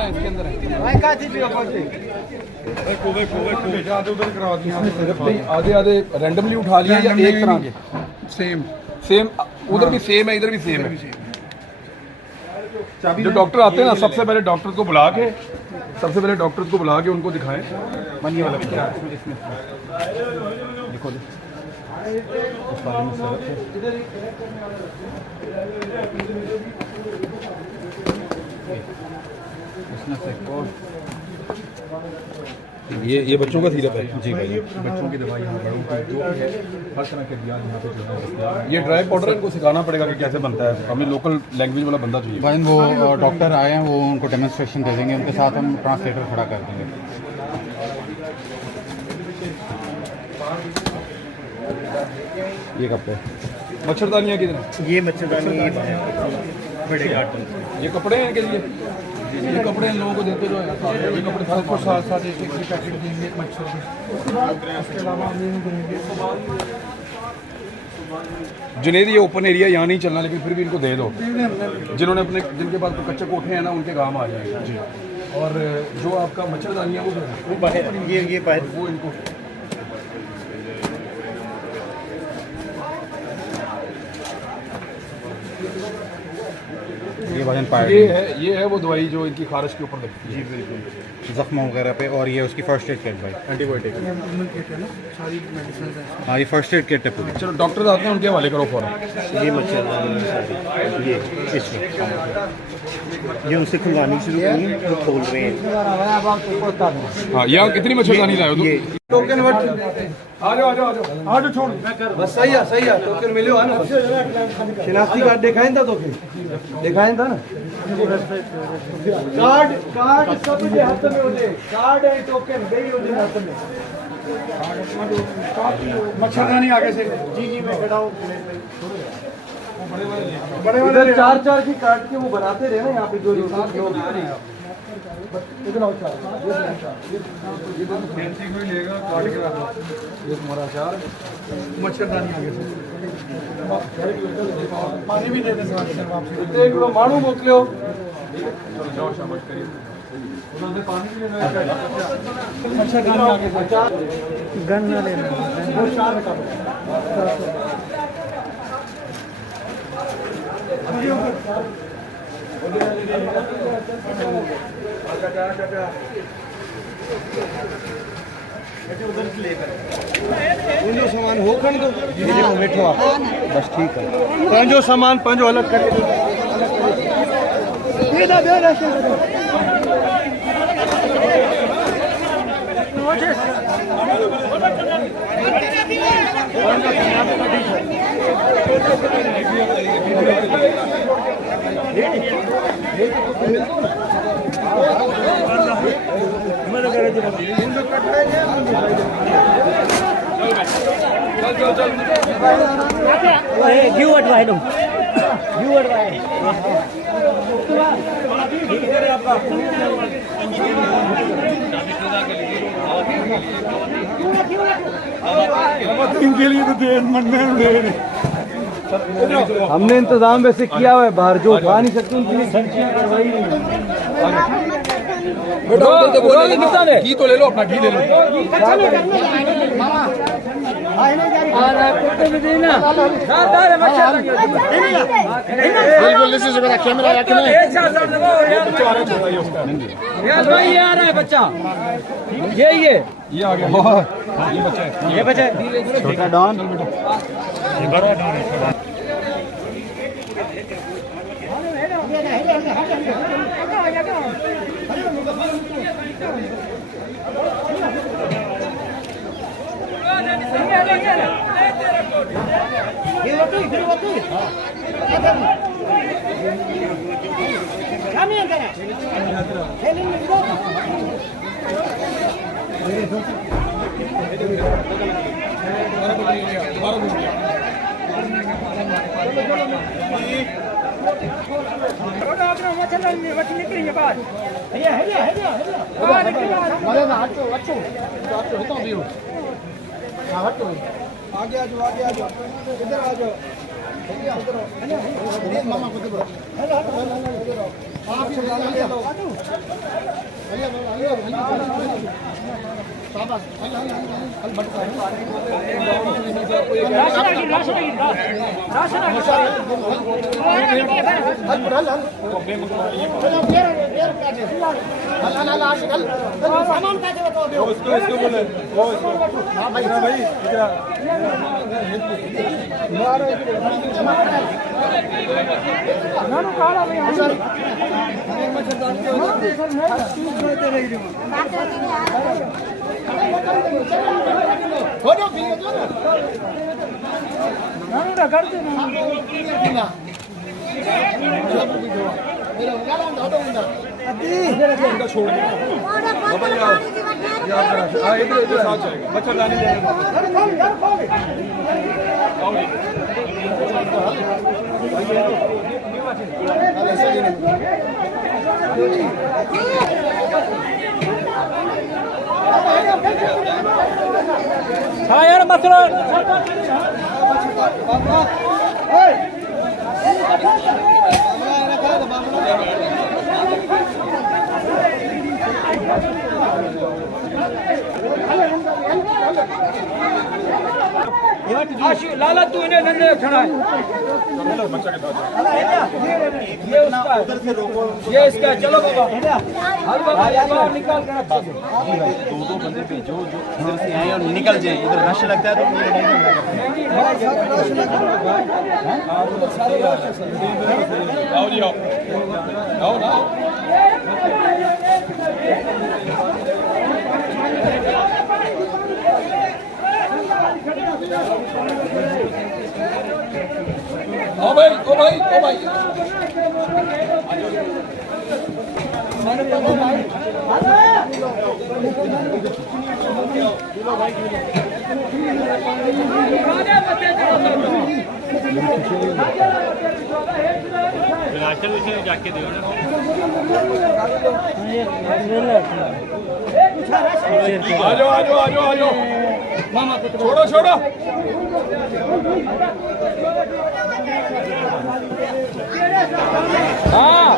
इसके अंदर आधे आधे रैंडमली उठा लिया या एक तरह के सेम सेम, उधर भी सेम है इधर भी सेम है। जो डॉक्टर आते हैं ना, सबसे पहले डॉक्टर को बुला के उनको दिखाएं। ये वाला देखो इस वाले में सरक है। ये बच्चों का सिरप है जी भाई, बच्चों की दवाई यहाँ बड़ों की जो भी है हर तरह के दिया यहाँ पे जो है। ये ड्राई पाउडर इनको सिखाना पड़ेगा कि कैसे बनता है, हमें लोकल लैंग्वेज वाला बंदा चाहिए भाई। वो डॉक्टर आए हैं, वो उनको डेमोन्स्ट्रेशन दे देंगे, उनके साथ हम ट्रांसलेटर खड़ा कर देंगे। ये कप है मच्छरदानियाँ कितने? ये मच्छरदानी बड़े कार्टन, ये कपड़े हैं के लिए, ये कपड़े इन लोगों को देते जो है, ये कपड़े सबको साथ साथ एक एक पैकेट देंगे मच्छर के। उसके अलावा जुनेद, ये ओपन एरिया यहाँ नहीं चलना, लेकिन फिर भी इनको दे दो। जिन्होंने अपने जिनके पास तो कच्चे कोठे हैं ना, उनके काम आ जाएंगे जी। और जो आपका मच्छरदानियाँ वो बाहर, ये बाहर वो इनको ये है वो दवाई जो इनकी खारिश के ऊपर लगती है जी, बिल्कुल जख्म वगैरह पे। और ये उसकी फर्स्ट एड किट भाई, एंटीबायोटिक सारी मेडिसिन है। हाँ, ये फर्स्ट एड किट है पूरी। चलो डॉक्टर आते हैं, उनके हवाले करो फौरन। ये मच्छरदानी ये इसमें ये उनसे खुलवानी शुरू की, वो खोल रहे हैं। हाँ, यहाँ कितनी मच्छरदानी लाए हो तुम? टोकन आ जाओ छोड़, बस सही है टोकन मिले है ना, शिनाख्ती कार्ड दिखाएं था, तो फिर दिखाएं था ना। कार्ड सब के हाथ में होते, कार्ड है टोकन गई होते हाथ में। मच्छरदानी आगे से जी मैं खड़ा हूँ। बड़े इधर चार की काट के वो बनाते रहे ना यहाँ पे जो लोग इतना मच्छरदानी आगे से पानी भी दे देते मानू मोकलो मच्छरदानी आगे से गन ना लेना जो सामान हो खन दो बैठो आप, बस ठीक है। पंजो सामान पंजो अलग कर क्यों अटवाए तुम क्यों अटवाए इनके लिए तो देर मन में हमने इंतजाम वैसे किया हुआ है, बाहर जो उठा नहीं सकते उनके लिए सर्चिंग करवाई नहीं। घी तो ले लो, अपना घी ले लो। ये आ रहा है बच्चा, ये आ गया, ये बच्चा छोटा डॉन, बड़ा डॉन है। आगे आ जाओ, इधर आ जाओ। इधर साथ जाएगा मच्छरदानी हाँ यार मसला लाला तू इन्हें नन्हे खड़ा है ये उसका ये इसका चलो बाबा हर बाबा बाहर निकाल कर रखो दो बंदे भेजो जो इधर से आए और निकल जाए इधर रश लगता है तो आओ जी आओ आओ ना ओ भाई ओ भाई ओ भाई जाके दो आ जाओ आ जाओ आ जाओ आ जाओ छोड़ो छोड़ो हाँ